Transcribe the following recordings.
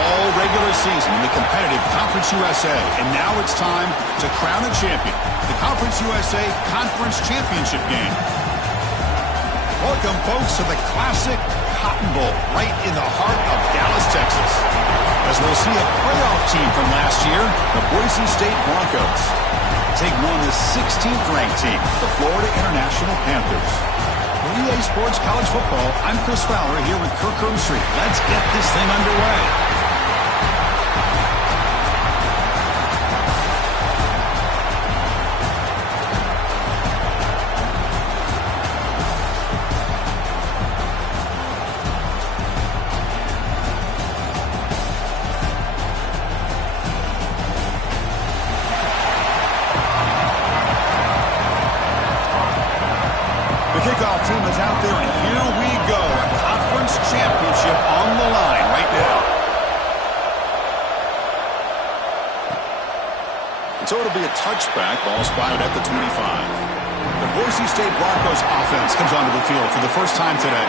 all regular season in the competitive Conference USA, and now it's time to crown a champion. The Conference USA Conference Championship game. Welcome, folks, to the classic Cotton Bowl right in the heart of Dallas, Texas. As we'll see a playoff team from last year, the Boise State Broncos take on the 16th ranked team, the Florida International Panthers. For EA Sports College Football, I'm Chris Fowler here with Kirk Herbstreit. Let's get this thing underway. The kickoff team is out there, and here we go. A conference championship on the line right now. And so it'll be a touchback. Ball spotted at the 25. The Boise State Broncos offense comes onto the field for the first time today.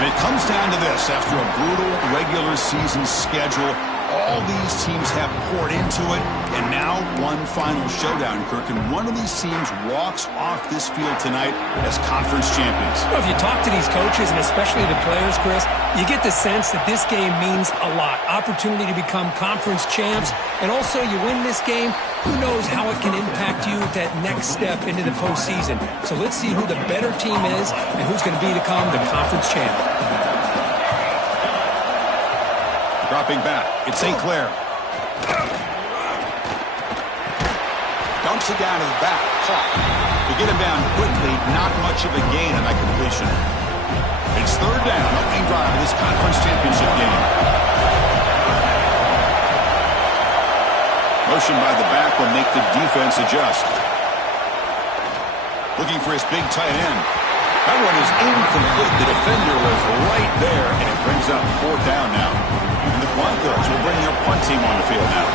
And it comes down to this. After a brutal regular season schedule, all these teams have poured into it, and now one final showdown, Kirk, and one of these teams walks off this field tonight as conference champions. Well, if you talk to these coaches, and especially the players, Chris, you get the sense that this game means a lot. Opportunity to become conference champs, and also you win this game, who knows how it can impact you at that next step into the postseason. So let's see who the better team is and who's going to become the conference champ. Dropping back, it's St. Clair. Dumps it down to the back. Caught. To get him down quickly, not much of a gain on that completion. It's third down, opening drive of this conference championship game. Motion by the back will make the defense adjust. Looking for his big tight end. That one is incomplete. The defender was right there, and it brings up fourth down now. And the Broncos will bring their punt team on the field now.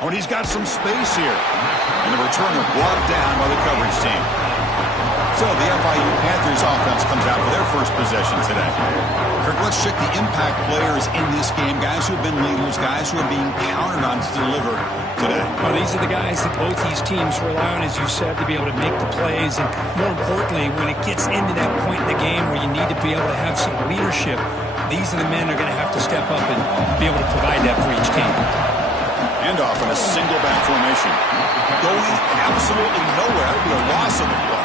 Oh, and he's got some space here. And the returner blocked down by the coverage team. So the FIU Panthers offense comes out for their first possession today. Kirk, let's check the impact players in this game. Guys who have been leaders, guys who are being counted on to deliver today. Well, these are the guys that both these teams rely on, as you said, to be able to make the plays. And more importantly, when it gets into that point in the game where you need to be able to have some leadership, these are the men that are going to have to step up and be able to provide that for each team. Handoff in a single back formation. Going absolutely nowhere. That would be a loss of the play.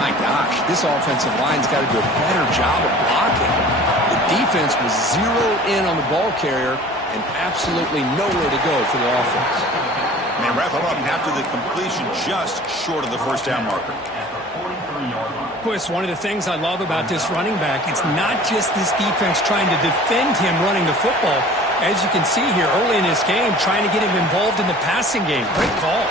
My gosh, this offensive line's got to do a better job of blocking. The defense was zeroed in on the ball carrier and absolutely nowhere to go for the offense. And they wrap it up after the completion just short of the first down marker. Chris, one of the things I love about this running back, it's not just this defense trying to defend him running the football. As you can see here early in this game, trying to get him involved in the passing game. Great call.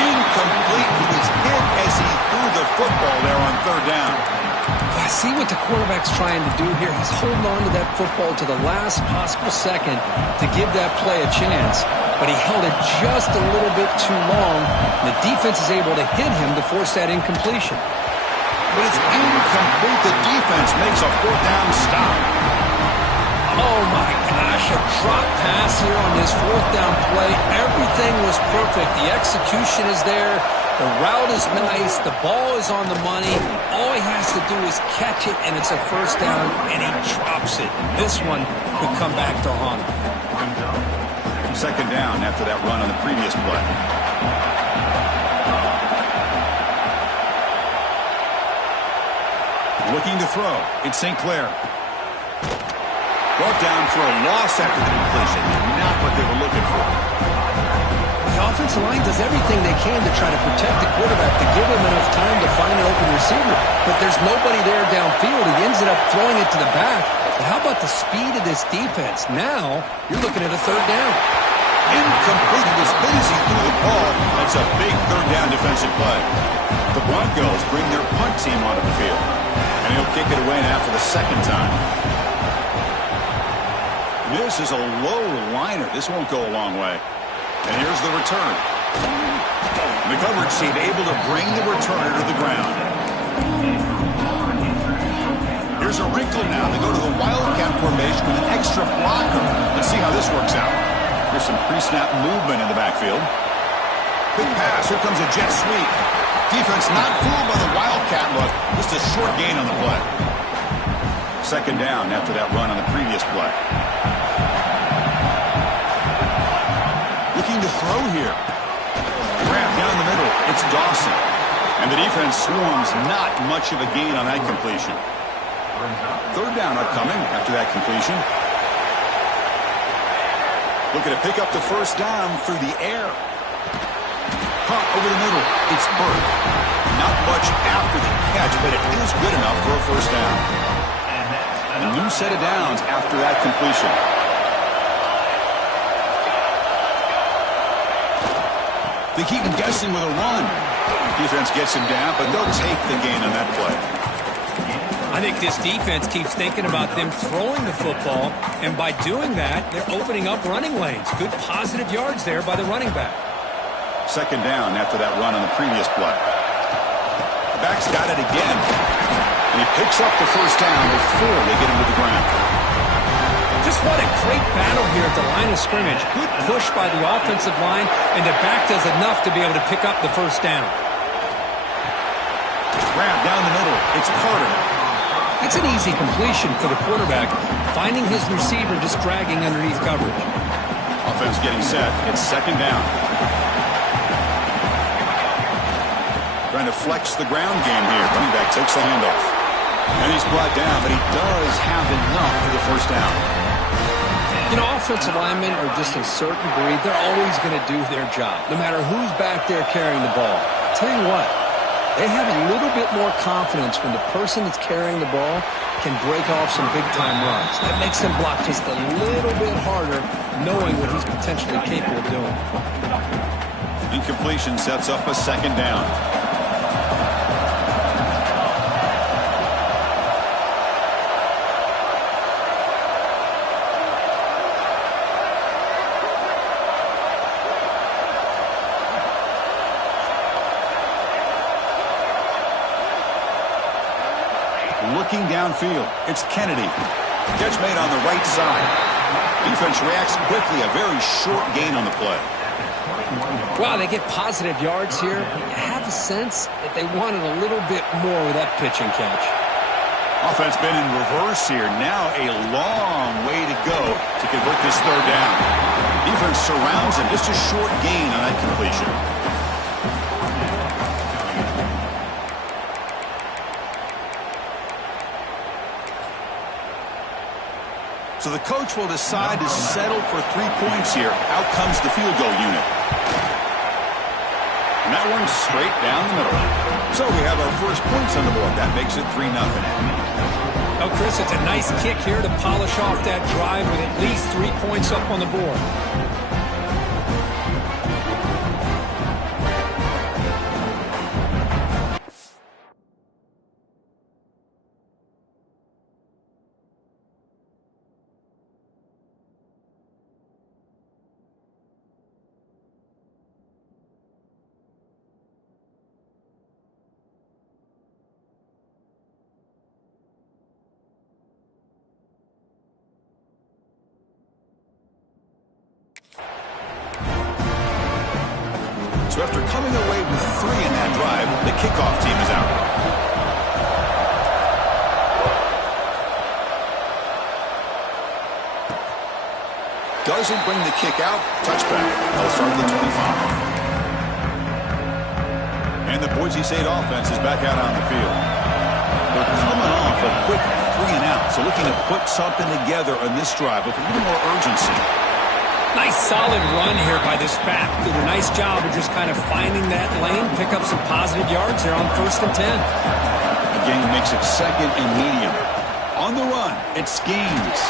Incomplete. He was hit as he threw the football there on third down. I see what the quarterback's trying to do here. He's holding on to that football to the last possible second to give that play a chance. But he held it just a little bit too long. The defense is able to hit him to force that incompletion. But it's incomplete. The defense makes a fourth down stop. Oh, my gosh, a drop pass here on this fourth down play. Everything was perfect. The execution is there. The route is nice. The ball is on the money. All he has to do is catch it, and it's a first down, and he drops it. This one could come back to haunt him. Second down after that run on the previous play. Looking to throw. It's St. Clair. Brought down for a loss after the completion. Not what they were looking for. The offensive line does everything they can to try to protect the quarterback, to give him enough time to find an open receiver. But there's nobody there downfield. He ends up throwing it to the back. But how about the speed of this defense? Now, you're looking at a third down. Incomplete. He was hit as he threw the ball. That's a big third down defensive play. The Broncos bring their punt team onto the field. And he'll kick it away now for the second time. This is a low liner. This won't go a long way. And here's the return. The coverage team able to bring the returner to the ground. Here's a wrinkle now. They go to the wildcat formation with an extra blocker. Let's see how this works out. Here's some pre-snap movement in the backfield. Quick pass. Here comes a jet sweep. Defense not fooled by the wildcat look. Just a short gain on the play. Second down after that run on the previous play. Looking to throw here. Grab down the middle. It's Dawson. And the defense swarms. Not much of a gain on that completion. Third down upcoming after that completion. Looking to pick up the first down through the air. Caught over the middle. It's Burke. Not much after the catch, but it is good enough for a first down. A new set of downs after that completion. They keep him guessing with a run. Defense gets him down, but they'll take the gain on that play. I think this defense keeps thinking about them throwing the football, and by doing that, they're opening up running lanes. Good positive yards there by the running back. Second down after that run on the previous play. The back's got it again. And he picks up the first down before they get him to the ground. Just what a great battle here at the line of scrimmage. Good push by the offensive line, and the back does enough to be able to pick up the first down. Grab down the middle. It's Carter. It's an easy completion for the quarterback, finding his receiver just dragging underneath coverage. Offense getting set. It's second down. Trying to flex the ground game here. Running back takes the handoff. And he's brought down, but he does have enough for the first down. You know, offensive linemen are just a certain breed. They're always going to do their job, no matter who's back there carrying the ball. I'll tell you what, they have a little bit more confidence when the person that's carrying the ball can break off some big-time runs. That makes them block just a little bit harder, knowing what he's potentially capable of doing. Incompletion sets up a second down. Looking downfield, it's Kennedy. Catch made on the right side. Defense reacts quickly, a very short gain on the play. Wow, they get positive yards here. You have a sense that they wanted a little bit more with that pitch and catch. Offense been in reverse here. Now a long way to go to convert this third down. Defense surrounds him, just a short gain on that completion. So the coach will decide to settle for 3 points here. Out comes the field goal unit. And that one's straight down the middle. So we have our first points on the board. That makes it 3-0. Oh, Chris, it's a nice kick here to polish off that drive with at least 3 points up on the board. So after coming away with 3 in that drive, the kickoff team is out. Doesn't bring the kick out. Touchback. They'll start at the 25. And the Boise State offense is back out on the field. They're coming off a quick 3 and out, so looking to put something together on this drive with a little more urgency. Nice solid run here by this back. Did a nice job of just kind of finding that lane, pick up some positive yards there on 1st and 10. Again, makes it second and medium. On the run, it's Gaines.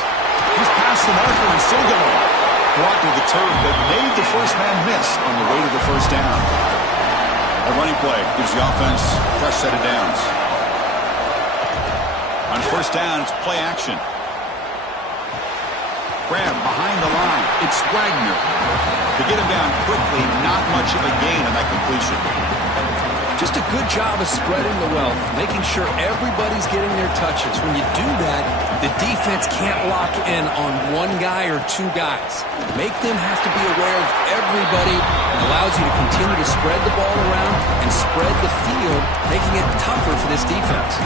He's past the marker and still going. Blocked with the turf, but made the first man miss on the way to the first down. A running play gives the offense a fresh set of downs. On first down, it's play action. grab behind the line. It's Wagner. To get him down quickly, not much of a gain on that completion. Just a good job of spreading the wealth, making sure everybody's getting their touches. When you do that, the defense can't lock in on one guy or two guys. Make them have to be aware of everybody. It allows you to continue to spread the ball around and spread the field, making it tougher for this defense.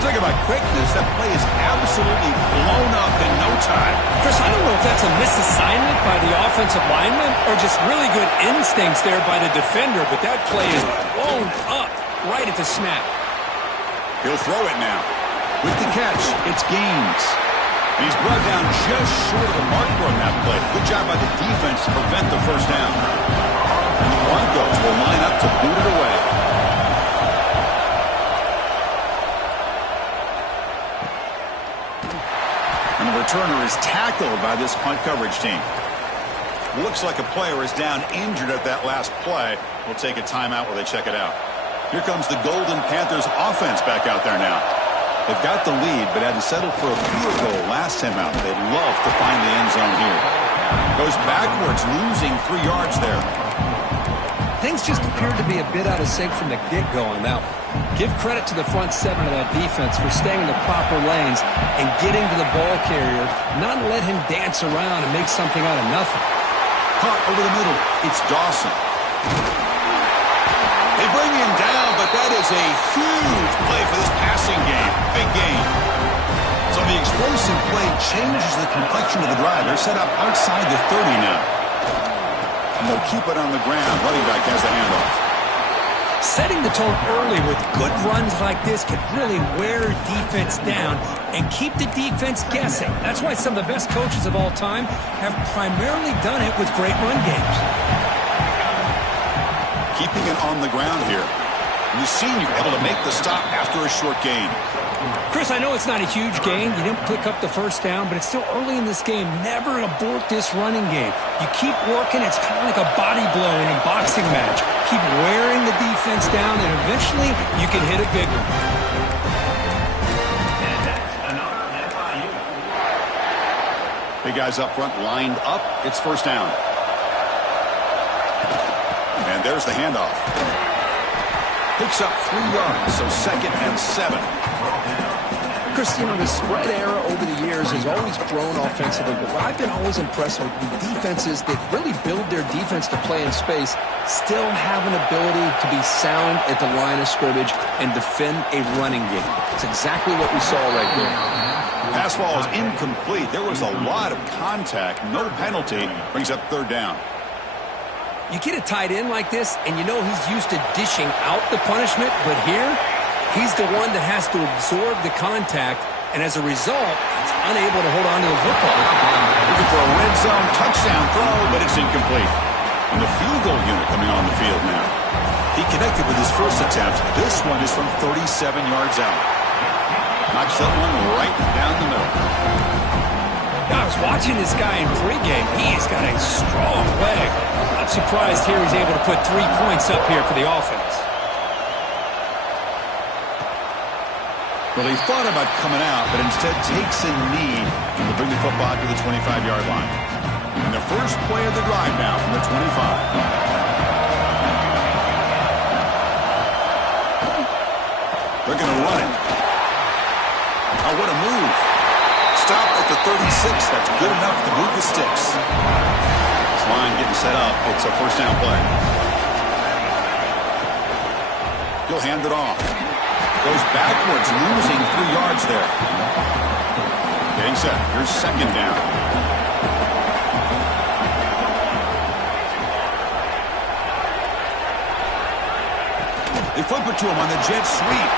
Talk about quickness. That play is absolutely blown up in no time. Chris, I don't know if that's a misassignment by the offensive lineman or just really good instincts there by the defender, but that play is blown up right at the snap. He'll throw it now. With the catch, it's Gaines. And he's brought down just short of the marker on that play. Good job by the defense to prevent the first down. And the Broncos will line up to boot it away. And the returner is tackled by this punt coverage team. Looks like a player is down injured at that last play. We'll take a timeout while they check it out. Here comes the Golden Panthers offense back out there now. They've got the lead, but had to settle for a field goal last time out. They'd love to find the end zone here. Goes backwards, losing 3 yards there. Things just appeared to be a bit out of sync from the get-go on that one. Give credit to the front seven of that defense for staying in the proper lanes and getting to the ball carrier, not let him dance around and make something out of nothing. Caught over the middle. It's Dawson. They bring him down, but that is a huge play for this passing game. Big game. So the explosive play changes the complexion of the drive. They're set up outside the 30 now. And they'll keep it on the ground. Running back has the handoff. Setting the tone early with good runs like this can really wear defense down and keep the defense guessing. That's why some of the best coaches of all time have primarily done it with great run games. Keeping it on the ground here. And the senior able to make the stop after a short gain. Chris, I know it's not a huge gain. You didn't pick up the first down, but it's still early in this game. Never abort this running game. You keep working. It's kind of like a body blow in a boxing match. Keep wearing the defense down, and eventually you can hit a big one. Big guys up front lined up. It's first down. And there's the handoff. Picks up 3 yards, so 2nd and 7. Chris, you know, the spread era over the years has always grown offensively, but what I've been always impressed with the defenses that really build their defense to play in space still have an ability to be sound at the line of scrimmage and defend a running game. It's exactly what we saw right there. Pass ball is incomplete. There was a lot of contact. No penalty. Brings up 3rd down. You get a tight end like this, and you know he's used to dishing out the punishment, but here, he's the one that has to absorb the contact, and as a result, he's unable to hold on to the football. Looking for a red zone touchdown throw, but it's incomplete. And the field goal unit coming on the field now. He connected with his first attempt. This one is from 37 yards out. Knocks that one right down the middle. I was watching this guy in pregame. He's got a strong leg. Not surprised here he's able to put 3 points up here for the offense. Well, he thought about coming out, but instead takes a knee to bring the football to the 25-yard line. And the first play of the drive now from the 25. They're going to run it. Oh, what a move. Stop at the 36. That's good enough to move the sticks. This line getting set up. It's a first down play. He'll hand it off. Goes backwards, losing 3 yards there. Getting set. Here's 2nd down. They flip it to him on the jet sweep.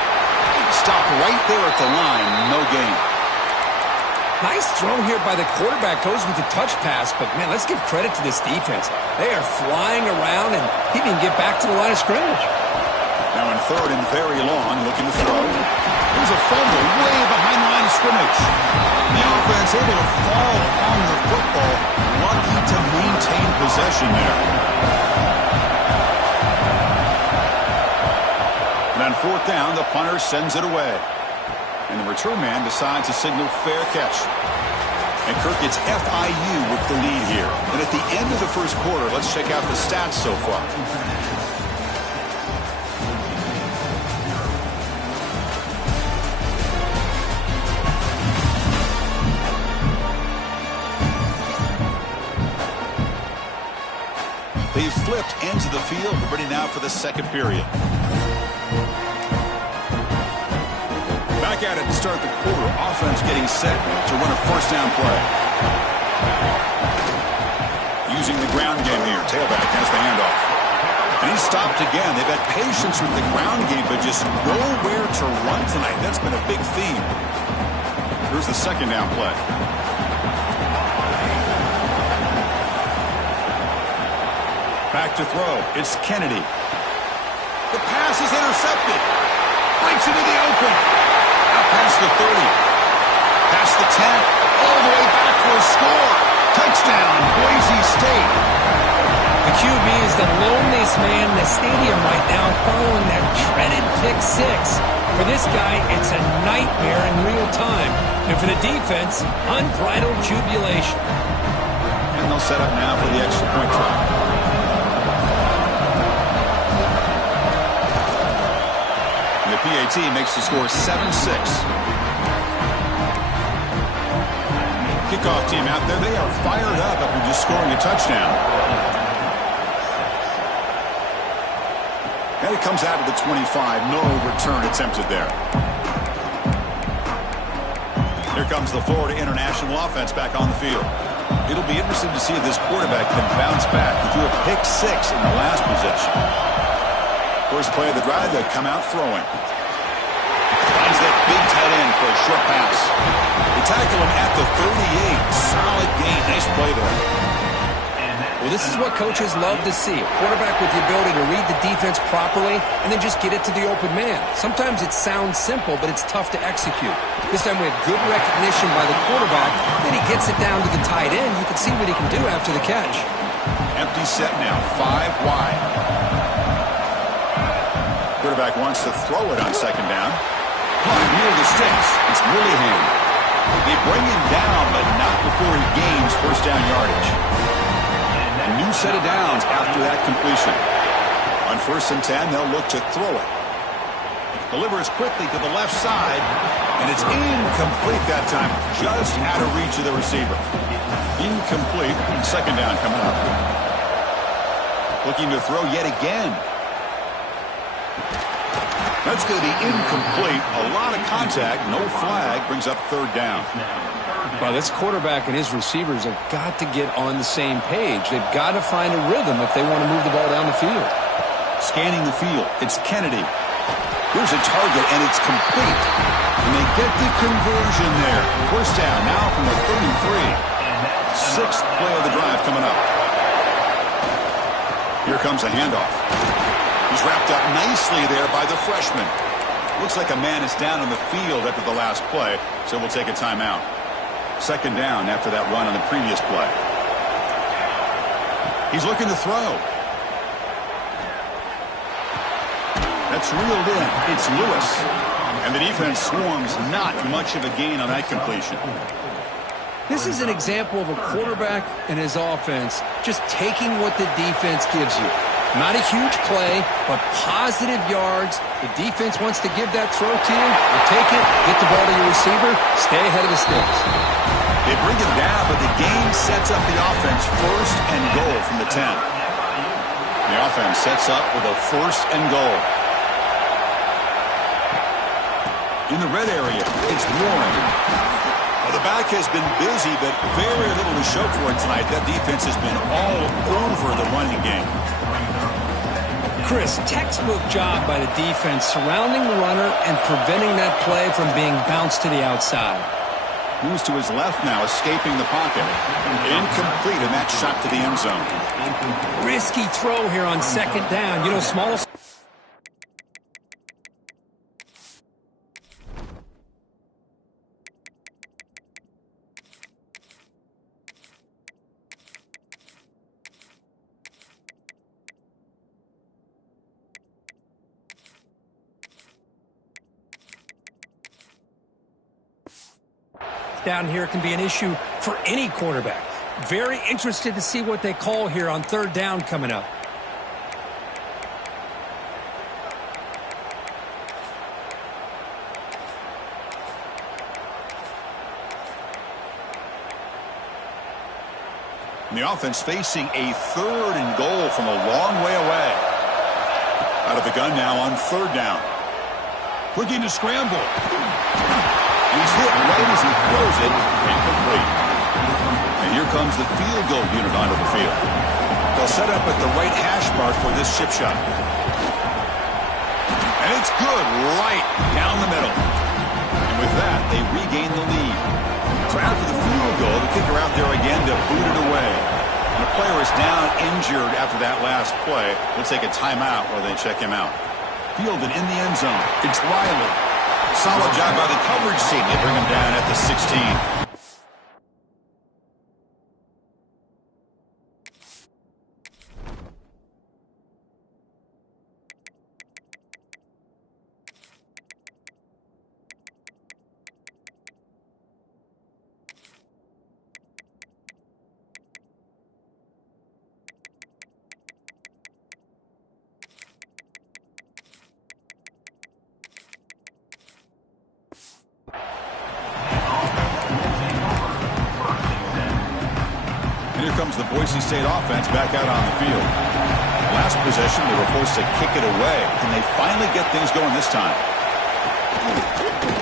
Stop right there at the line. No gain. Nice throw here by the quarterback. Goes with the touch pass, but, man, let's give credit to this defense. They are flying around, and he didn't get back to the line of scrimmage. Now in 3rd and very long, looking to throw. There's a fumble way behind the line of scrimmage. The offense able to fall on the football. Lucky to maintain possession there. And on 4th down, the punter sends it away. And the return man decides to signal fair catch. And Kirk, it's FIU with the lead here. And at the end of the first quarter, let's check out the stats so far. They've flipped ends of the field. We're ready now for the second period. Back at it to start the quarter. Offense getting set to run a first down play. Using the ground game here. Tailback has the handoff. And he's stopped again. They've had patience with the ground game, but just nowhere to run tonight. That's been a big theme. Here's the second down play. Back to throw. It's Kennedy. The pass is intercepted. Breaks into the open. Out past the 30. Past the 10. All the way back for a score. Touchdown, Boise State. The QB is the loneliest man in the stadium right now following that dreaded pick six. For this guy, it's a nightmare in real time. And for the defense, unbridled jubilation. And they'll set up now for the extra point try. The PAT makes the score 7-6. Kickoff team out there. They are fired up after just scoring a touchdown. And it comes out of the 25. No return attempted there. Here comes the Florida International offense back on the field. It'll be interesting to see if this quarterback can bounce back. He threw a pick six in the last possession. First play of the drive, they come out throwing. Finds that big tight end for a short pass. They tackle him at the 38. Solid gain. Nice play there. Well, this is what coaches love to see. A quarterback with the ability to read the defense properly and then just get it to the open man. Sometimes it sounds simple, but it's tough to execute. This time we have good recognition by the quarterback. Then he gets it down to the tight end. You can see what he can do after the catch. Empty set now. 5 wide. Quarterback wants to throw it on second down. Near the sticks. It's Willingham. They bring him down, but not before he gains first down yardage. A new set of downs after that completion. On 1st and 10, they'll look to throw it. Delivers quickly to the left side, and it's incomplete that time. Just out of reach of the receiver. Incomplete. Second down coming up. Looking to throw yet again. That's going to be incomplete. A lot of contact. No flag. Brings up third down. Well, this quarterback and his receivers have got to get on the same page. They've got to find a rhythm if they want to move the ball down the field. Scanning the field. It's Kennedy. Here's a target, and it's complete. And they get the conversion there. First down now from the 33. 6th play of the drive coming up. Here comes a handoff. He's wrapped up nicely there by the freshman. Looks like a man is down on the field after the last play, so we'll take a timeout. Second down after that run on the previous play. He's looking to throw. That's reeled in. It's Lewis. And the defense swarms. Not much of a gain on that completion. This is an example of a quarterback and his offense just taking what the defense gives you. Not a huge play, but positive yards. The defense wants to give that throw to you. You take it, get the ball to your receiver, stay ahead of the sticks. They bring him down, but the game sets up the offense. First and goal from the 10. The offense sets up with a first and goal. In the red area, it's Warren. Well, the back has been busy, but very little to show for it tonight. That defense has been all over the running game. Chris, textbook job by the defense surrounding the runner and preventing that play from being bounced to the outside. Moves to his left now, escaping the pocket. Incomplete, and that shot to the end zone. Risky throw here on second down. You know, small... down here can be an issue for any quarterback. Very interested to see what they call here on third down coming up. And the offense facing a 3rd and goal from a long way away. Out of the gun now on 3rd down. Looking to scramble. He's hit right as he throws it. Incomplete. And here comes the field goal unit onto the field. They'll set up at the right hash mark for this chip shot. And it's good right down the middle. And with that, they regain the lead. So after the field goal, the kicker out there again to boot it away. And the player is down injured after that last play. We'll take a timeout while they check him out. Fielded in the end zone. It's Riley. Solid job by the coverage team. They bring him down at the 16. Here comes the Boise State offense back out on the field. Last possession, they were forced to kick it away. Can they finally get things going this time?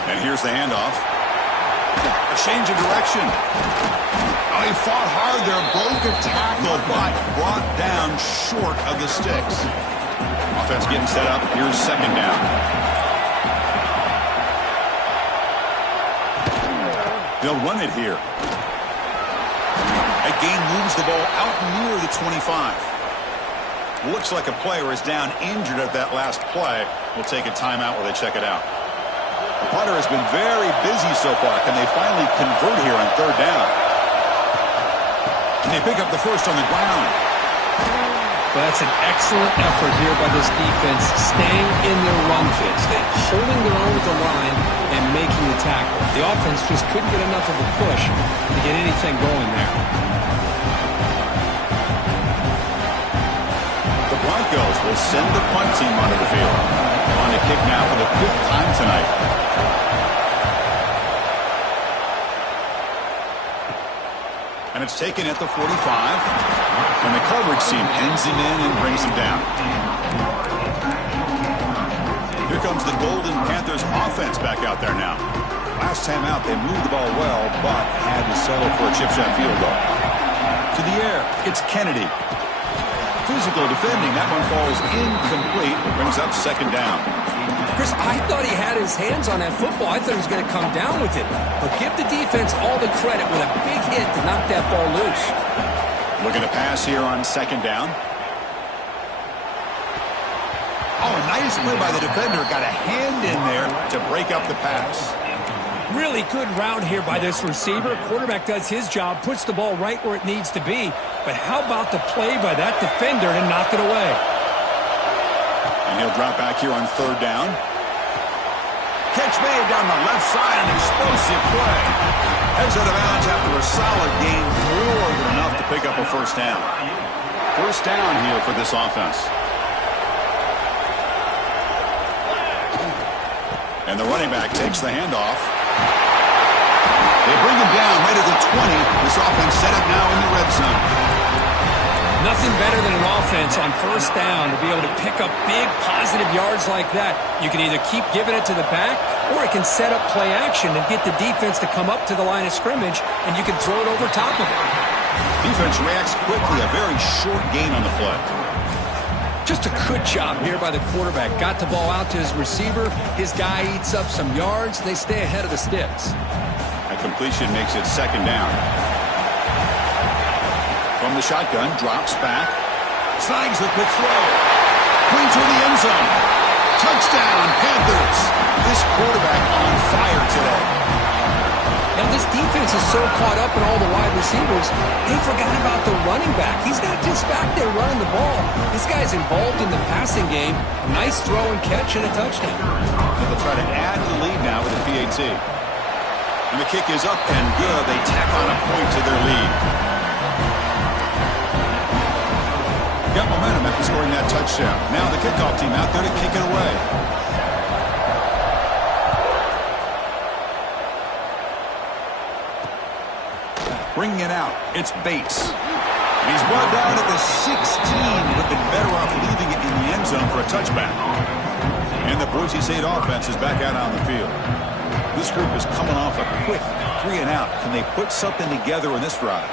And here's the handoff. A change of direction. Oh, he fought hard there, broke a tackle, but brought down short of the sticks. Offense getting set up. Here's 2nd down. They'll run it here. That gain moves the ball out near the 25. Looks like a player is down injured at that last play. We'll take a timeout while they check it out. The punter has been very busy so far. Can they finally convert here on 3rd down? And they pick up the first on the ground. Well, that's an excellent effort here by this defense, staying in their run fits, holding their own with the line and making the tackle. The offense just couldn't get enough of a push to get anything going there. The Broncos will send the punt team onto the field. On to kick now for the 5th time tonight. And it's taken at the 45. And the coverage team pins him in and brings him down. Here comes the Golden Panthers offense back out there now. Last time out, they moved the ball well, but had to settle for a chip shot field goal. To the air, it's Kennedy. Physical defending. That one falls incomplete. Brings up 2nd down. Chris, I thought he had his hands on that football. I thought he was going to come down with it. But give the defense all the credit with a big hit to knock that ball loose. Looking to pass here on 2nd down. Oh, nice play by the defender. Got a hand in there to break up the pass. Really good route here by this receiver. Quarterback does his job, puts the ball right where it needs to be. But how about the play by that defender to knock it away? And he'll drop back here on 3rd down. Catch made down the left side, an explosive play. Heads out of bounds after a solid gain, more than enough to pick up a 1st down. 1st down here for this offense. And the running back takes the handoff. They bring him down right at the 20. This offense set up now in the red zone. Nothing better than an offense on 1st down to be able to pick up big positive yards like that. You can either keep giving it to the back, or it can set up play action and get the defense to come up to the line of scrimmage, and you can throw it over top of it. Defense reacts quickly. A very short gain on the play. Just a good job here by the quarterback. Got the ball out to his receiver. His guy eats up some yards. They stay ahead of the sticks. That completion makes it 2nd down. From the shotgun, drops back. Snags the quick throw. Clean to the end zone. Touchdown, Panthers. This quarterback on fire today. Now, this defense is so caught up in all the wide receivers, they forgot about the running back. He's not just back there running the ball. This guy's involved in the passing game. A nice throw and catch and a touchdown. They'll try to add to the lead now with a PAT. And the kick is up and good. They tack on a point to their lead. Got momentum after scoring that touchdown. Now the kickoff team out there to kick it away. Bringing it out, it's Bates. He's brought down at the 16. Would have been better off leaving it in the end zone for a touchback. And the Boise State offense is back out on the field. This group is coming off a quick 3-and-out. Can they put something together in this drive?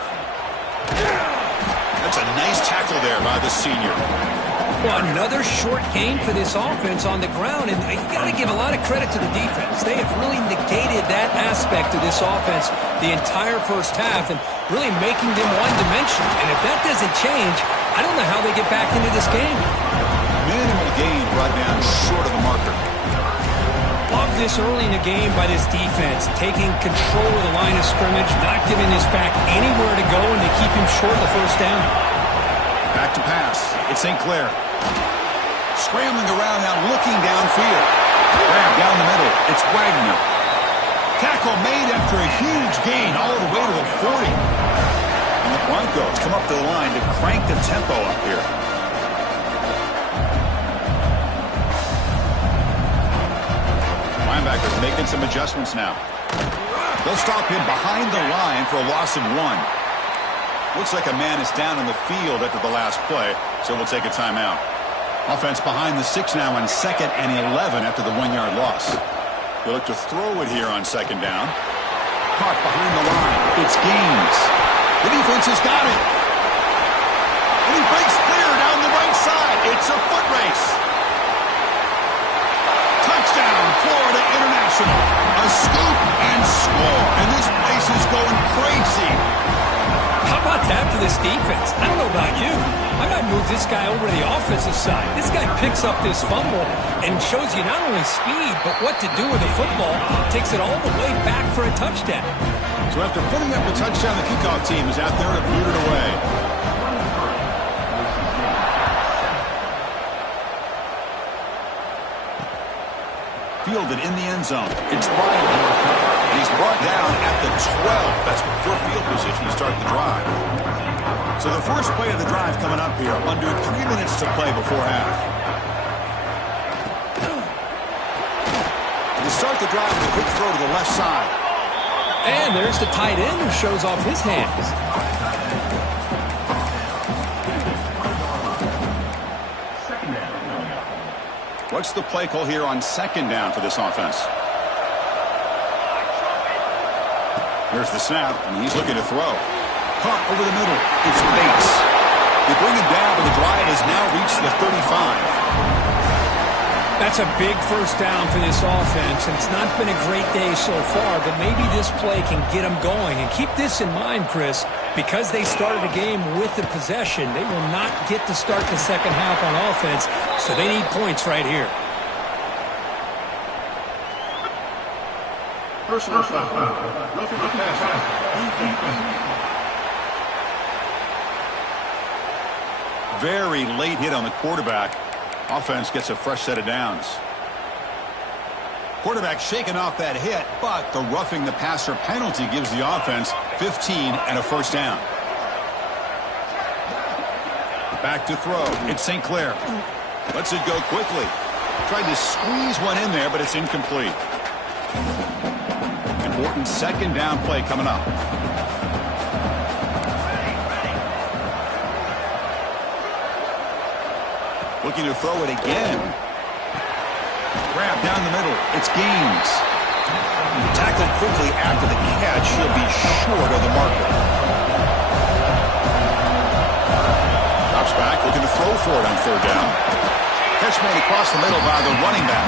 That's a nice tackle there by the senior. Well, another short gain for this offense on the ground, and you got to give a lot of credit to the defense. They have really negated that aspect of this offense the entire first half and really making them one-dimensional. And if that doesn't change, I don't know how they get back into this game. Minimal gain brought down short of the marker. Love this early in the game by this defense, taking control of the line of scrimmage, not giving this back anywhere to go, and they keep him short of the first down. Back to pass. It's St. Clair. Scrambling around now, looking downfield. Grab down the middle. It's Wagner. Tackle made after a huge gain all the way to the 40. And the Broncos come up to the line to crank the tempo up here. Linebackers making some adjustments now. They'll stop him behind the line for a loss of 1. Looks like a man is down on the field after the last play, so we'll take a timeout. Offense behind the 6 now on 2nd and 11 after the 1-yard loss. They look to throw it here on 2nd down. Caught behind the line. It's Gaines. The defense has got it. And he breaks clear down the right side. It's a foot race. Touchdown, Florida International. A scoop and score. And this place is going crazy. How about that for this defense? I don't know about you. I might move this guy over to the offensive side. This guy picks up this fumble and shows you not only speed, but what to do with the football. Takes it all the way back for a touchdown. So after putting up a touchdown, the kickoff team is out there to boot it away. Fielded in the end zone. It's Bryant. He's brought down at the 12. That's for field position to start the drive. So the first play of the drive coming up here. Under 3 minutes to play before half. To start the drive with a quick throw to the left side. And there's the tight end who shows off his hands. What's the play call here on 2nd down for this offense? Here's the snap, and he's looking to throw. Caught over the middle. It's Bates. They bring him down, but the drive has now reached the 35. That's a big first down for this offense, and it's not been a great day so far, but maybe this play can get them going. And keep this in mind, Chris, because they started the game with the possession, they will not get to start the second half on offense, so they need points right here. Personal foul. Roughing the pass. Very late hit on the quarterback. Offense gets a fresh set of downs. Quarterback shaking off that hit, but the roughing the passer penalty gives the offense 15 and a first down. Back to throw. It's St. Clair. Lets it go quickly. Tried to squeeze one in there, but it's incomplete. Important 2nd down play coming up. Looking to throw it again. Grab down the middle. It's Gaines. Tackled quickly after the catch. He'll be short of the marker. Drops back, looking to throw for it on 3rd down. Catch made across the middle by the running back.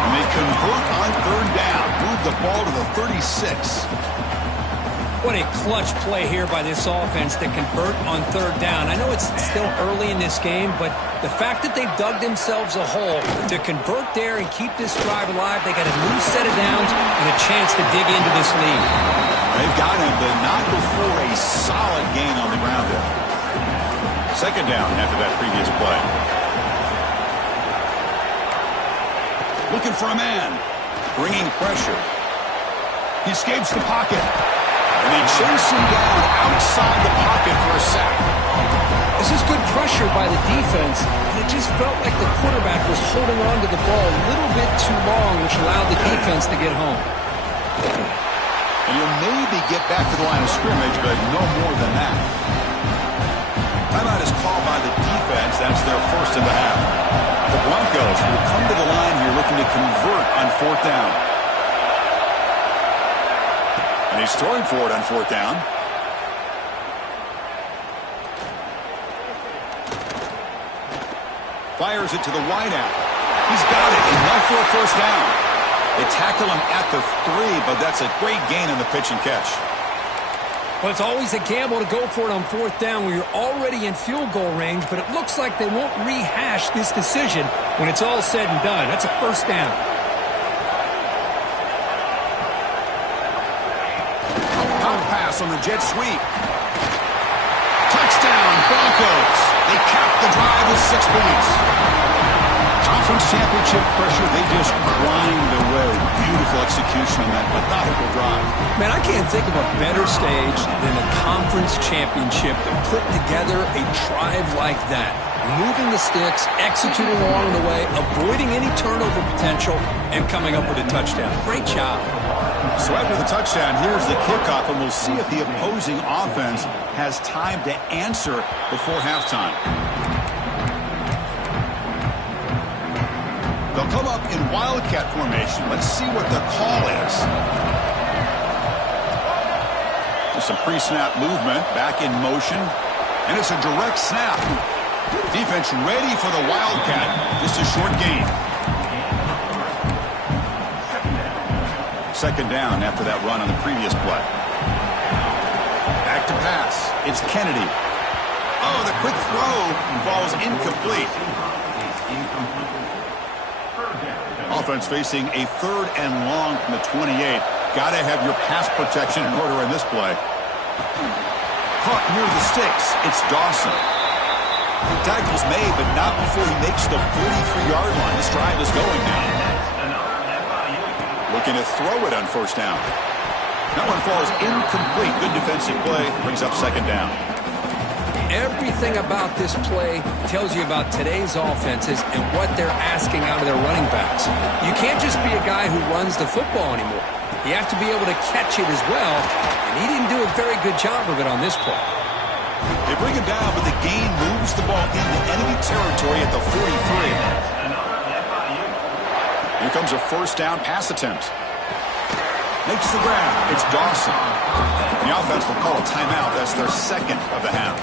And they convert on 3rd down. Move the ball to the 36. What a clutch play here by this offense to convert on 3rd down. I know it's still early in this game, but the fact that they've dug themselves a hole to convert there and keep this drive alive, they got a new set of downs and a chance to dig into this lead. They've got him, but not before a solid gain on the ground there. 2nd down after that previous play. Looking for a man. Bringing pressure. He escapes the pocket. And they chase him down outside the pocket for a sack. This is good pressure by the defense, and it just felt like the quarterback was holding on to the ball a little bit too long, which allowed the defense to get home. And he'll maybe get back to the line of scrimmage, but no more than that. Timeout is called by the defense. That's their first in the half. The Broncos will come to the line here looking to convert on fourth down. And he's throwing for it on fourth down. Fires it to the wideout. He's got it. Enough for a first down. They tackle him at the 3, but that's a great gain in the pitch and catch. Well, it's always a gamble to go for it on fourth down when you're already in field goal range, but it looks like they won't rehash this decision when it's all said and done. That's a first down. Pop pass on the jet sweep. Touchdown, Broncos. They cap the drive with 6 points. Conference championship pressure, they just grind away. Beautiful execution on that methodical drive. Man, I can't think of a better stage than a conference championship to put together a drive like that. Moving the sticks, executing along the way, avoiding any turnover potential, and coming up with a touchdown. Great job. So after the touchdown, here's the kickoff, and we'll see if the opposing offense has time to answer before halftime. They'll come up in Wildcat formation. Let's see what the call is. Just some pre-snap movement, back in motion, and it's a direct snap. Defense ready for the Wildcat. Just a short gain. Second down after that run on the previous play. Back to pass. It's Kennedy. Oh, the quick throw falls incomplete. Offense facing a 3rd and long from the 28. Got to have your pass protection in order in this play. Caught near the sticks. It's Dawson. Tackles made, but not before he makes the 43-yard line. This drive is going now. Looking to throw it on first down. That one falls incomplete. Good defensive play. Brings up second down. Everything about this play tells you about today's offenses and what they're asking out of their running backs. You can't just be a guy who runs the football anymore. You have to be able to catch it as well, and he didn't do a very good job of it on this play. They bring him down, but the gain moves the ball into enemy territory at the 43. Here comes a first down pass attempt. Makes the grab. It's Dawson. The offense will call a timeout. That's their second of the half.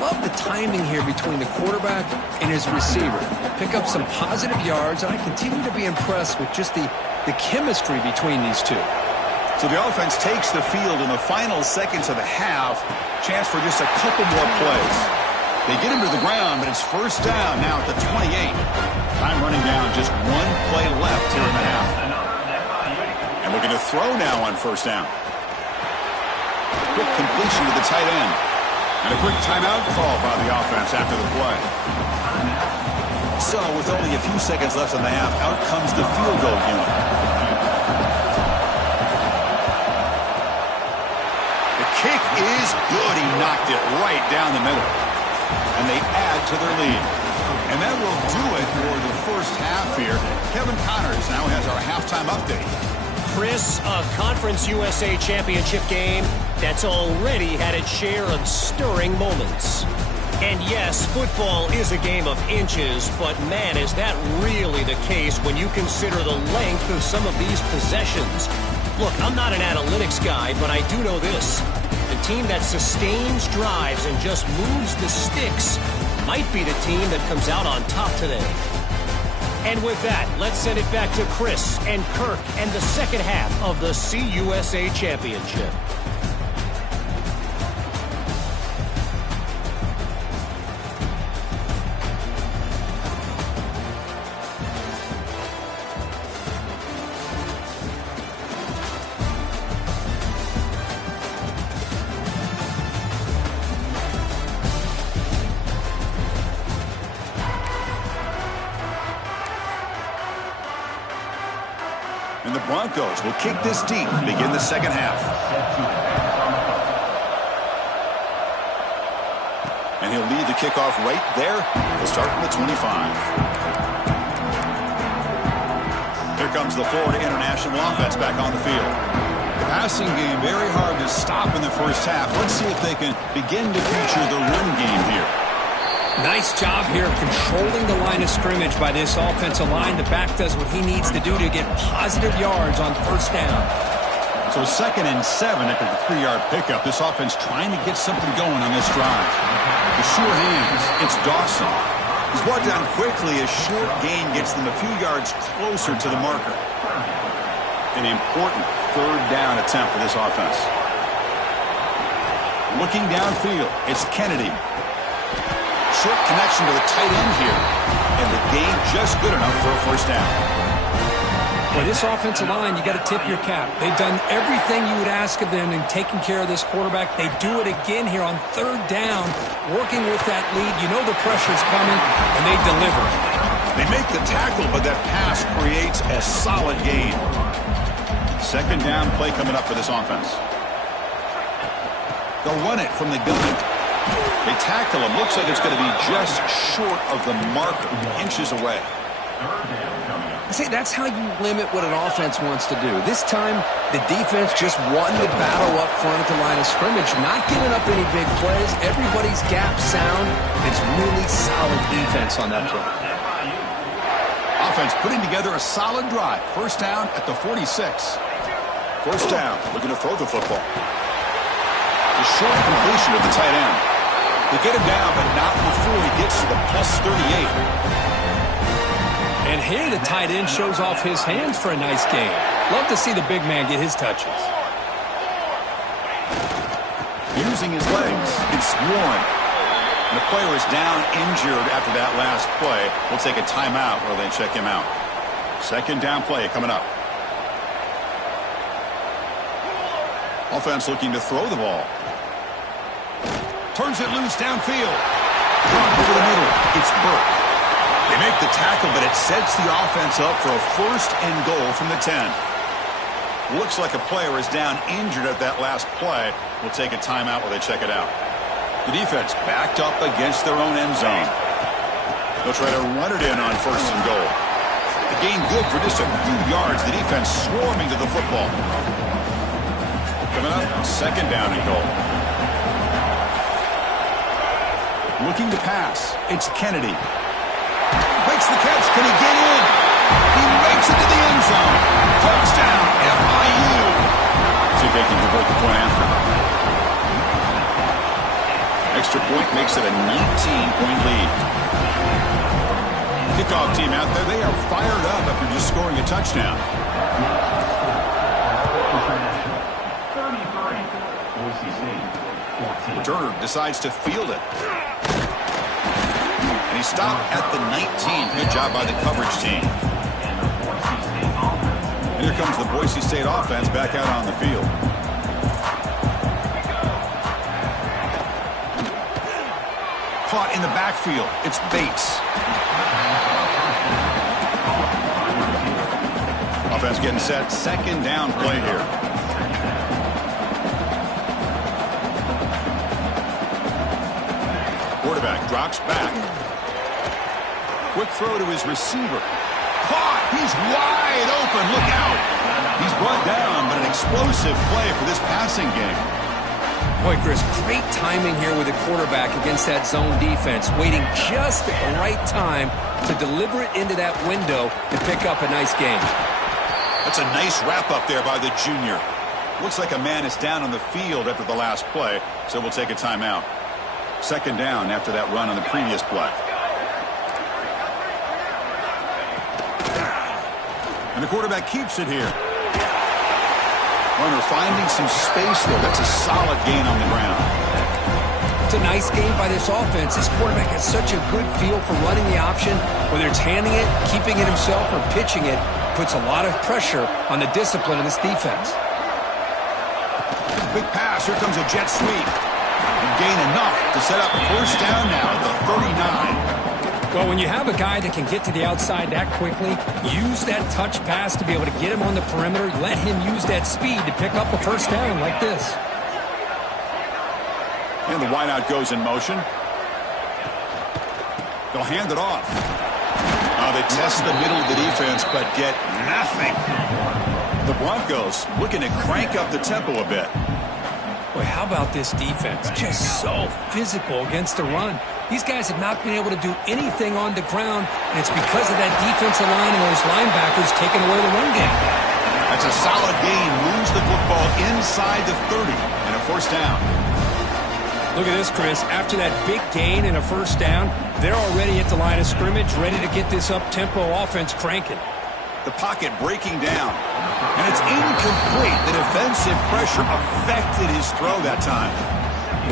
Love the timing here between the quarterback and his receiver. Pick up some positive yards, and I continue to be impressed with just the chemistry between these two. So the offense takes the field in the final seconds of the half. Chance for just a couple more plays. They get him to the ground, but it's first down now at the 28. Time running down, just one play left here in the half. And looking to throw now on first down. Quick completion to the tight end. And a quick timeout call by the offense after the play. So with only a few seconds left in the half, out comes the field goal unit. The kick is good. He knocked it right down the middle. And they add to their lead. And that will do it for the first half here. Kevin Connors now has our halftime update. Chris, a Conference USA Championship game that's already had its share of stirring moments. And yes, football is a game of inches, but man, is that really the case when you consider the length of some of these possessions. Look, I'm not an analytics guy, but I do know this. The team that sustains drives and just moves the sticks might be the team that comes out on top today. And with that, let's send it back to Chris and Kirk and the second half of the CUSA Championship. Broncos will kick this deep to begin the second half. And he'll lead the kickoff right there. He'll start from the 25. Here comes the Florida International offense back on the field. The passing game very hard to stop in the first half. Let's see if they can begin to feature the run game here. Nice job here of controlling the line of scrimmage by this offensive line. The back does what he needs to do to get positive yards on first down. So 2nd and 7 after the 3-yard pickup. This offense trying to get something going on this drive. The sure hands, it's Dawson. He's brought down quickly. A short gain gets them a few yards closer to the marker. An important 3rd down attempt for this offense. Looking downfield, it's Kennedy. Short connection to the tight end here. And the gain just good enough for a first down. Boy, this offensive line, you got to tip your cap. They've done everything you would ask of them in taking care of this quarterback. They do it again here on 3rd down, working with that lead. You know the pressure's coming, and they deliver. They make the tackle, but that pass creates a solid gain. 2nd down play coming up for this offense. They'll run it from the gun. They tackle him. Looks like it's going to be just short of the marker, inches away. See, that's how you limit what an offense wants to do. This time, the defense just won the battle up front at the line of scrimmage, not giving up any big plays. Everybody's gap sound. It's really solid defense on that play. Offense putting together a solid drive. First down at the 46. First down, looking to throw the football. The short completion of the tight end. They get him down, but not before he gets to the +38. And here the tight end shows off his hands for a nice game. Love to see the big man get his touches. Using his legs, it's Warren. And the player is down injured after that last play. We'll take a timeout while they check him out. 2nd down play coming up. Offense looking to throw the ball. Turns it loose downfield. Over the middle, it's Burke. They make the tackle, but it sets the offense up for a 1st and goal from the 10. Looks like a player is down injured at that last play. We'll take a timeout while they check it out. The defense backed up against their own end zone. They'll try to run it in on 1st and goal. The gain good for just a few yards. The defense swarming to the football. Coming up, 2nd down and goal. Looking to pass. It's Kennedy. Makes the catch. Can he get in? He makes it to the end zone. Touchdown, FIU. See if they can convert the point after. Extra point makes it a 19-point lead. Kickoff team out there, they are fired up after just scoring a touchdown. 33. Returner decides to field it. And he stopped at the 19. Good job by the coverage team. And here comes the Boise State offense back out on the field. Caught in the backfield. It's Bates. Offense getting set. 2nd down play here. Quarterback drops back. Quick throw to his receiver. Caught. He's wide open. Look out. He's brought down, but an explosive play for this passing game. Boy, Chris, great timing here with the quarterback against that zone defense, waiting just at the right time to deliver it into that window to pick up a nice game. That's a nice wrap-up there by the junior. Looks like a man is down on the field after the last play, so we'll take a timeout. 2nd down after that run on the previous play. And the quarterback keeps it here. Runner finding some space there. That's a solid gain on the ground. It's a nice game by this offense. This quarterback has such a good feel for running the option. Whether it's handing it, keeping it himself, or pitching it, puts a lot of pressure on the discipline of this defense. Big pass. Here comes a jet sweep. And gain enough to set up 1st down now at the 39. Well, when you have a guy that can get to the outside that quickly, use that touch pass to be able to get him on the perimeter, let him use that speed to pick up a first down like this. And the wideout goes in motion. They'll hand it off. They test the middle of the defense, but get nothing. The Broncos looking to crank up the tempo a bit. Boy, how about this defense? Just so physical against the run. These guys have not been able to do anything on the ground, and it's because of that defensive line and those linebackers taking away the run game. That's a solid gain. Moves the football inside the 30 and a first down. Look at this, Chris. After that big gain and a first down, they're already at the line of scrimmage, ready to get this up-tempo offense cranking. The pocket breaking down, and it's incomplete. The defensive pressure affected his throw that time.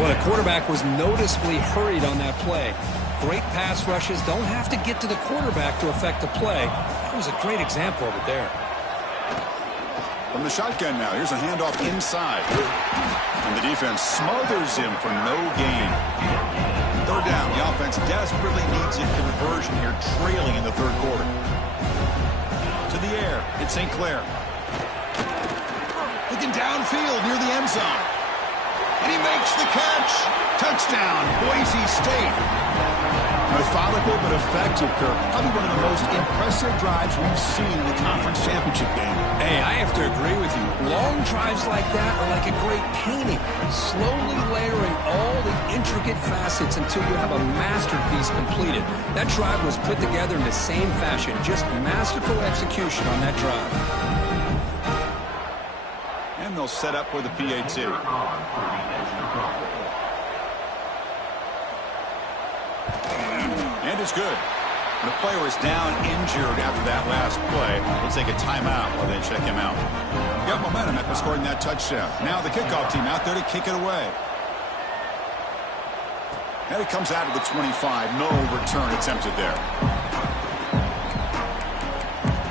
Well, the quarterback was noticeably hurried on that play. Great pass rushes don't have to get to the quarterback to affect the play. That was a great example of it there. From the shotgun now, here's a handoff inside. And the defense smothers him for no gain. Third down, the offense desperately needs a conversion here, trailing in the third quarter. To the air, it's St. Clair. Looking downfield near the end zone. And he makes the catch. Touchdown, Boise State. Methodical but effective, Kirk. Probably one of the most impressive drives we've seen in the conference championship game. Hey, I have to agree with you. Long drives like that are like a great painting. Slowly layering all the intricate facets until you have a masterpiece completed. That drive was put together in the same fashion. Just masterful execution on that drive. And they'll set up with a PAT. And it's good. When a player is down injured after that last play, they'll take a timeout while they check him out. Got momentum after scoring that touchdown. Now the kickoff team out there to kick it away. And it comes out of the 25. No return attempted there.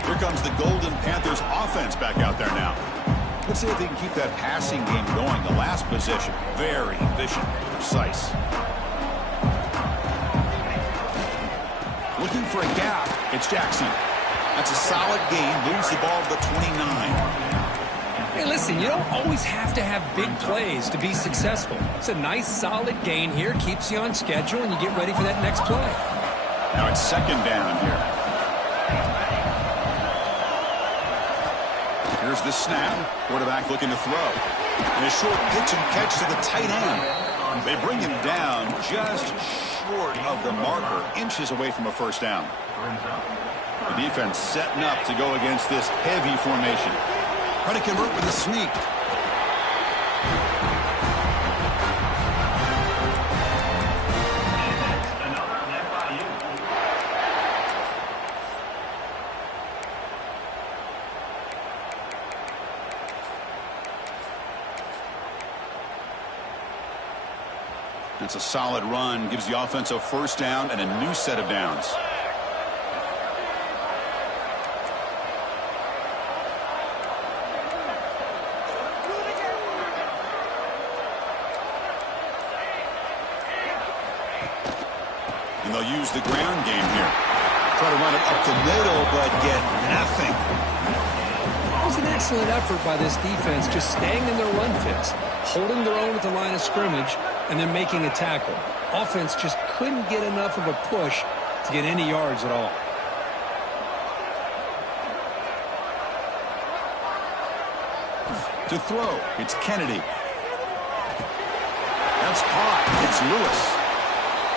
Here comes the Golden Panthers offense back out there now. Let's see if they can keep that passing game going. The last possession, very efficient, precise. Looking for a gap. It's Jackson. That's a solid gain. Moves the ball to the 29. Hey, listen, you don't always have to have big plays to be successful. It's a nice, solid gain here. Keeps you on schedule, and you get ready for that next play. Now it's second down here. Here's the snap. Quarterback looking to throw. And a short pitch and catch to the tight end. They bring him down just short of the marker, inches away from a first down. The defense setting up to go against this heavy formation. Trying to convert with a sneak. It's a solid run, gives the offense a first down and a new set of downs. And they'll use the ground game here. Try to run it up the middle, but get nothing. It was an excellent effort by this defense, just staying in their run fits, holding their own at the line of scrimmage, and then making a tackle. Offense just couldn't get enough of a push to get any yards at all. To throw, it's Kennedy. That's caught. It's Lewis.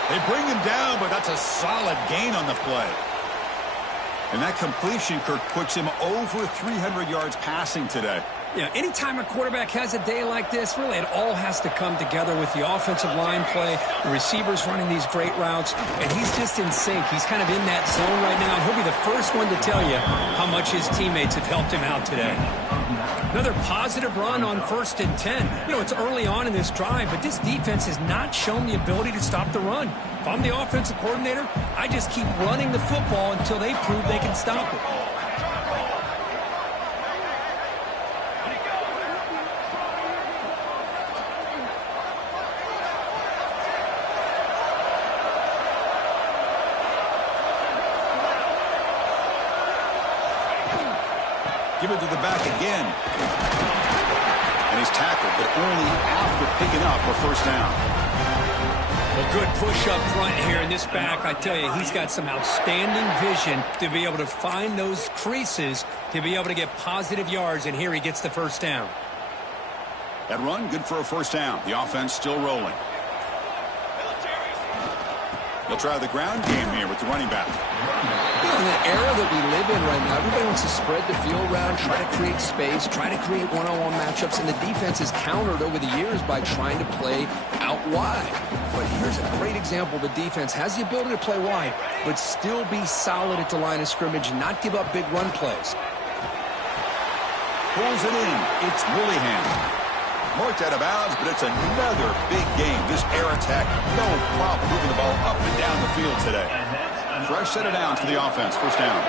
They bring him down, but that's a solid gain on the play. And that completion, Kirk, puts him over 300 yards passing today. Yeah, anytime a quarterback has a day like this, really it all has to come together with the offensive line play, the receivers running these great routes, and he's just in sync. He's kind of in that zone right now, and he'll be the first one to tell you how much his teammates have helped him out today. Another positive run on 1st and 10. You know, it's early on in this drive, but this defense has not shown the ability to stop the run. If I'm the offensive coordinator, I just keep running the football until they prove they can stop it. Give it to the back again. And he's tackled, but only after picking up a first down. Well, good push up front here in this back. I tell you, he's got some outstanding vision to be able to find those creases, to be able to get positive yards, and here he gets the first down. That run, good for a first down. The offense still rolling. They'll try the ground game here with the running back. You know, in the era that we live in right now, everybody wants to spread the field around, try to create space, try to create one-on-one matchups, and the defense has countered over the years by trying to play out wide. But here's a great example. The defense has the ability to play wide, but still be solid at the line of scrimmage, not give up big run plays. Pulls it in. It's Willingham. Marked out of bounds, but it's another big game. This air attack, no problem moving the ball up and down the field today. Fresh set of downs for the offense. First down.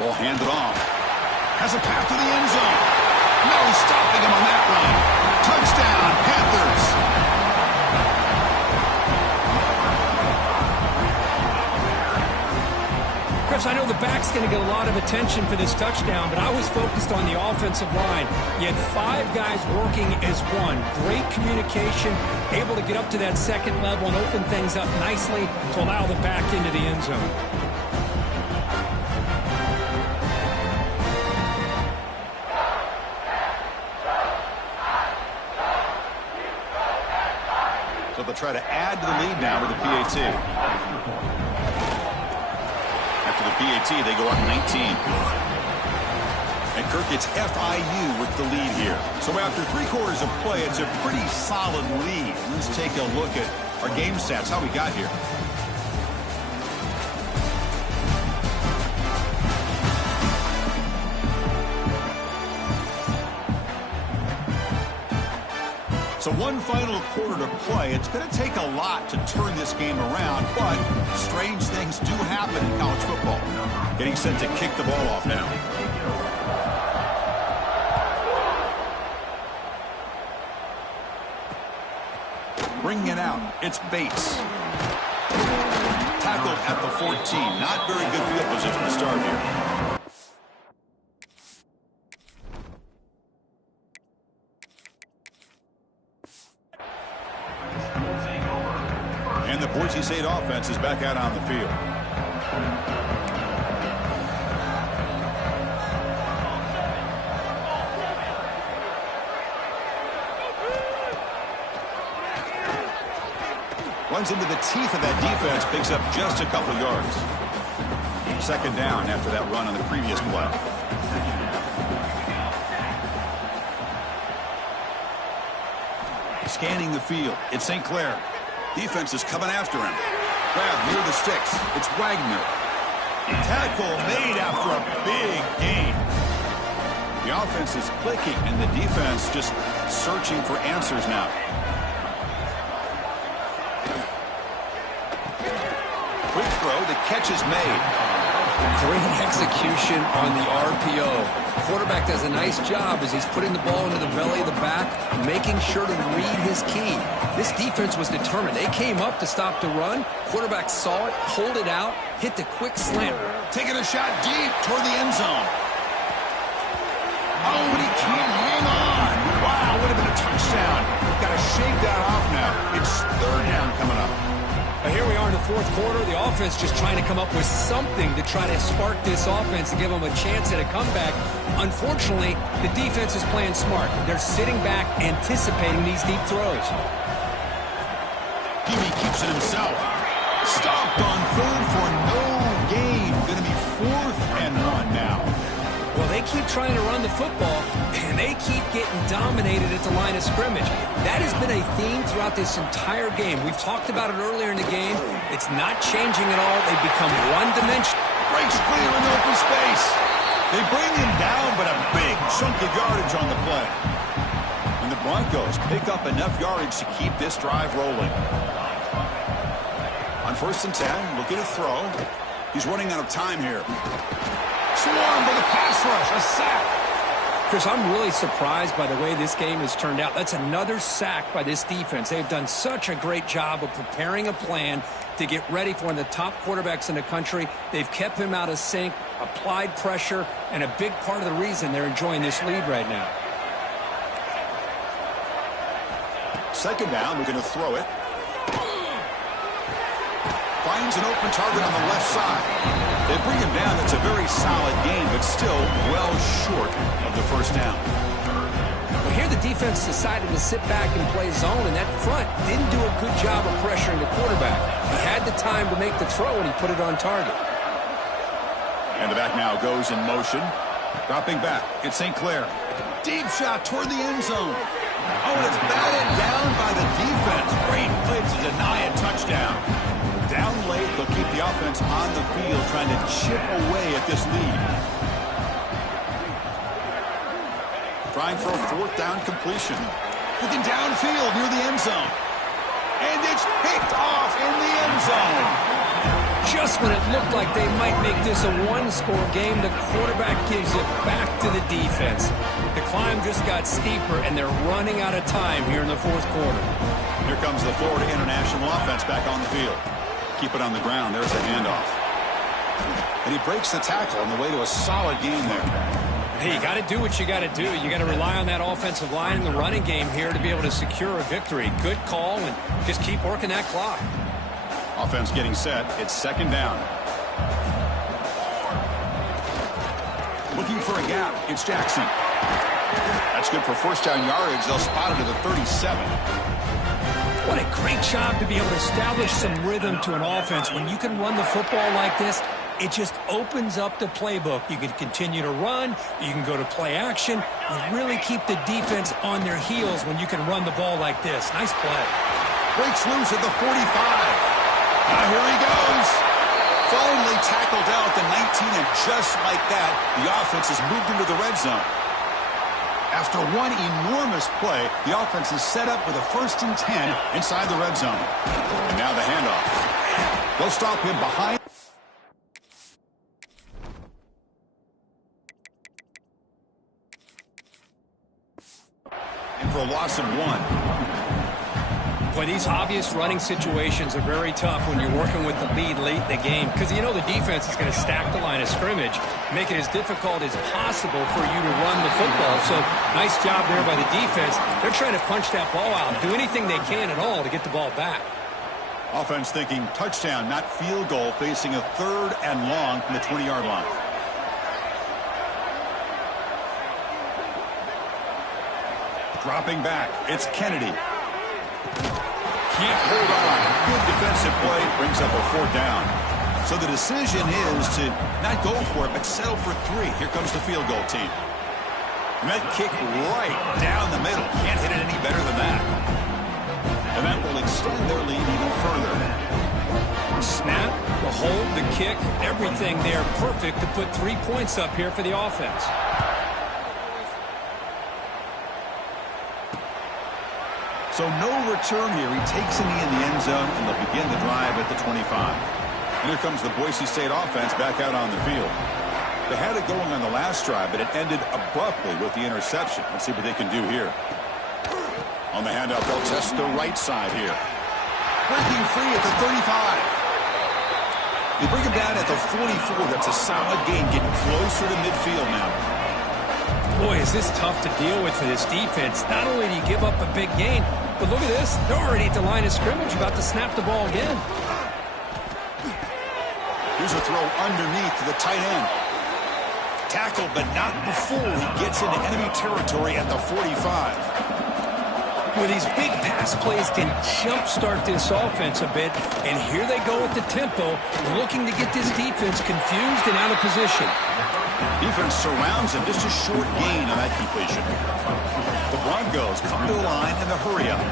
Ball handed off. Has a path to the end zone. No stopping him on that run. Touchdown, Panthers. I know the back's going to get a lot of attention for this touchdown, but I was focused on the offensive line. You had 5 guys working as one. Great communication, able to get up to that second level and open things up nicely to allow the back into the end zone. So they'll try to add to the lead now with the PAT. After the PAT, they go up 19. And Kirk gets FIU with the lead here. So after 3 quarters of play, it's a pretty solid lead. Let's take a look at our game stats, how we got here. So one final quarter to play. It's going to take a lot to turn this game around, but strange things do happen in college football. Getting set to kick the ball off now. Bringing it out, it's Bates. Tackled at the 14. Not very good field position to start here. And the Boise State offense is back out on the field. Runs into the teeth of that defense, picks up just a couple yards. Second down after that run on the previous play. Scanning the field, it's St. Clair. Defense is coming after him. Grab near the sticks. It's Wagner. Tackle made after a big gain. The offense is clicking, and the defense just searching for answers now. Quick throw. The catch is made. Great execution on the RPO. Quarterback does a nice job as he's putting the ball into the belly of the back, making sure to read his key. This defense was determined. They came up to stop the run. Quarterback saw it, pulled it out, hit the quick slant. Taking a shot deep toward the end zone. Oh, but he can't hang on. Wow, would have been a touchdown. Got to shake that off now. It's third down coming up. Here we are in the fourth quarter. The offense just trying to come up with something to try to spark this offense and give them a chance at a comeback. Unfortunately, the defense is playing smart. They're sitting back, anticipating these deep throws. He keeps it himself. Stopped on third for no gain. Going to be 4th and 1 now. Well, they keep trying to run the football, and they keep getting dominated at the line of scrimmage. That has been a theme throughout this entire game. We've talked about it earlier in the game. It's not changing at all. They've become one-dimensional. Breaks clear in open space. They bring him down, but a big chunk of yardage on the play. And the Broncos pick up enough yardage to keep this drive rolling. On 1st and 10, looking to throw. He's running out of time here. Swarmed by the pass rush, a sack. Chris, I'm really surprised by the way this game has turned out. That's another sack by this defense. They've done such a great job of preparing a plan to get ready for one of the top quarterbacks in the country. They've kept him out of sync, applied pressure, and a big part of the reason they're enjoying this lead right now. Second down, we're going to throw it. Finds an open target on the left side. They bring him down. It's a very solid game, but still well short of the first down. Well, here the defense decided to sit back and play zone, and that front didn't do a good job of pressuring the quarterback. He had the time to make the throw, and he put it on target. And the back now goes in motion. Dropping back, it's St. Clair. Deep shot toward the end zone. Oh, and it's batted down by the defense. Great play to deny a touchdown. Down late, they'll keep the offense on the field trying to chip away at this lead. Trying for a fourth down completion. Looking downfield near the end zone. And it's picked off in the end zone. Just when it looked like they might make this a one-score game, the quarterback gives it back to the defense. The climb just got steeper, and they're running out of time here in the fourth quarter. Here comes the Florida International offense back on the field. Keep it on the ground. There's the handoff. And he breaks the tackle on the way to a solid game there. Hey, you got to do what you got to do. You got to rely on that offensive line in the running game here to be able to secure a victory. Good call, and just keep working that clock. Offense getting set. It's second down. Looking for a gap. It's Jackson. That's good for first down yardage. They'll spot it at the 37. What a great job to be able to establish some rhythm to an offense. When you can run the football like this, it just opens up the playbook. You can continue to run. You can go to play action. You really keep the defense on their heels when you can run the ball like this. Nice play. Breaks loose at the 45. Now here he goes. Finally tackled down at the 19, and just like that, the offense has moved into the red zone. After one enormous play, the offense is set up with a 1st and 10 inside the red zone. And now the handoff. They'll stop him behind. And for a loss of 1. Boy, these obvious running situations are very tough when you're working with the lead late in the game, because you know the defense is going to stack the line of scrimmage, make it as difficult as possible for you to run the football. So nice job there by the defense. They're trying to punch that ball out, do anything they can at all to get the ball back. Offense thinking touchdown, not field goal, facing a 3rd and long from the 20-yard line. Dropping back, it's Kennedy. Can't hold on. Good defensive play, brings up a 4th down. So the decision is to not go for it, but settle for 3. Here comes the field goal team. And that kick right down the middle. Can't hit it any better than that. And that will extend their lead even further. Snap, the hold, the kick, everything there perfect to put 3 points up here for the offense. So no return here. He takes a knee in the end zone, and they'll begin the drive at the 25. And here comes the Boise State offense back out on the field. They had it going on the last drive, but it ended abruptly with the interception. Let's see what they can do here. On the handoff, they'll test the right side here. Breaking free at the 35. They bring him down at the 44. That's a solid gain, getting closer to midfield now. Boy, is this tough to deal with for this defense. Not only do you give up a big gain, but look at this. They're already at the line of scrimmage, about to snap the ball again. Here's a throw underneath to the tight end. Tackled, but not before he gets into enemy territory at the 45. Well, these big pass plays can jumpstart this offense a bit, and here they go with the tempo, looking to get this defense confused and out of position. Defense surrounds him, just a short gain on that completion. The Broncos come to the line in the hurry-up.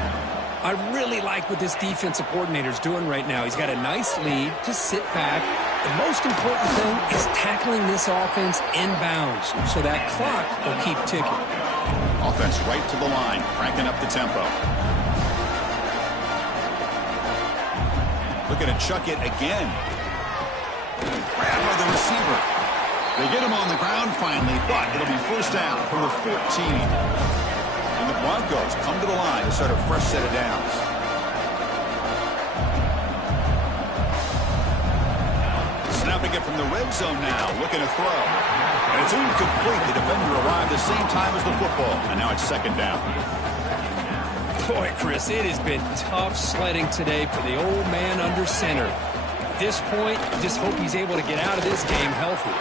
I really like what this defensive coordinator's doing right now. He's got a nice lead to sit back. The most important thing is tackling this offense inbounds, so that clock will keep ticking. Offense right to the line, cranking up the tempo. Looking to chuck it again. Grabbed by the receiver. They get him on the ground finally, but it'll be first down from the 14. And the Broncos come to the line to start a fresh set of downs. Snapping it from the red zone now, looking to throw. And it's incomplete. The defender arrived the same time as the football, and now it's second down. Boy, Chris, it has been tough sledding today for the old man under center. At this point, just hope he's able to get out of this game healthy.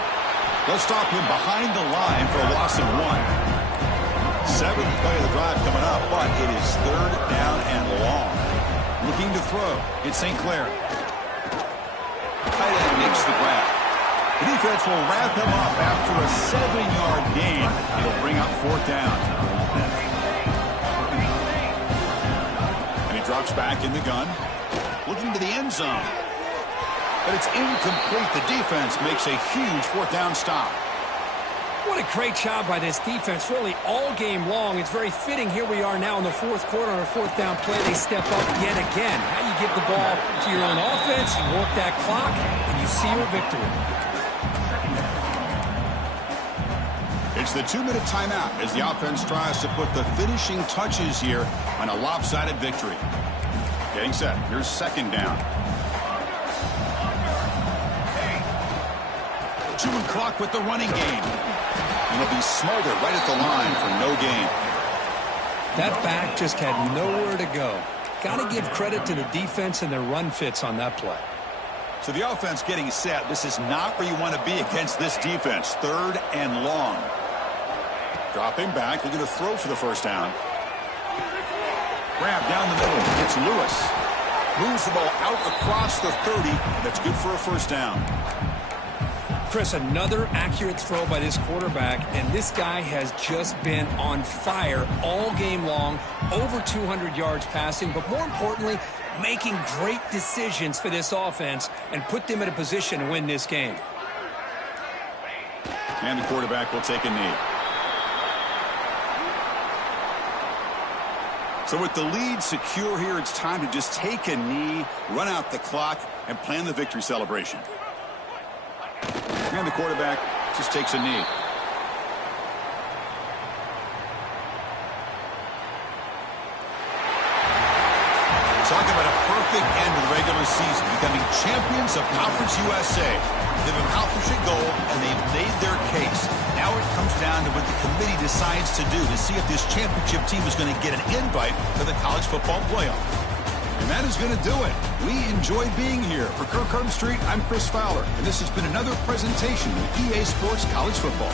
They'll stop him behind the line for a loss of 1. Seventh play of the drive coming up, but it is third down and long. Looking to throw. It's St. Clair. Tight end makes the grab. The defense will wrap him up after a 7-yard gain. It'll bring up fourth down. And he drops back in the gun. Looking to the end zone. But it's incomplete. The defense makes a huge fourth down stop. What a great job by this defense, really all game long. It's very fitting. Here we are now in the fourth quarter on a fourth down play. They step up yet again. How you give the ball to your own offense, you work that clock, and you see your victory. It's the 2-minute timeout as the offense tries to put the finishing touches here on a lopsided victory. Getting set. Here's second down. Chewing clock with the running game. And it'll be smothered right at the line for no gain. That back just had nowhere to go. Got to give credit to the defense and their run fits on that play. So the offense getting set. This is not where you want to be against this defense. Third and long. Dropping back. Looking to throw for the first down. Grab down the middle. It's Lewis. Moves the ball out across the 30. That's good for a first down. Chris, another accurate throw by this quarterback, and this guy has just been on fire all game long, over 200 yards passing, but more importantly, making great decisions for this offense and put them in a position to win this game. And the quarterback will take a knee. So with the lead secure here, it's time to just take a knee, run out the clock, and plan the victory celebration. And the quarterback just takes a knee. Talk about a perfect end to the regular season, becoming champions of Conference USA. They've accomplished a goal, and they've made their case. Now it comes down to what the committee decides to do to see if this championship team is going to get an invite to the college football playoff. And that is going to do it. We enjoy being here. For Kirk Street, I'm Chris Fowler, and this has been another presentation of EA Sports College Football.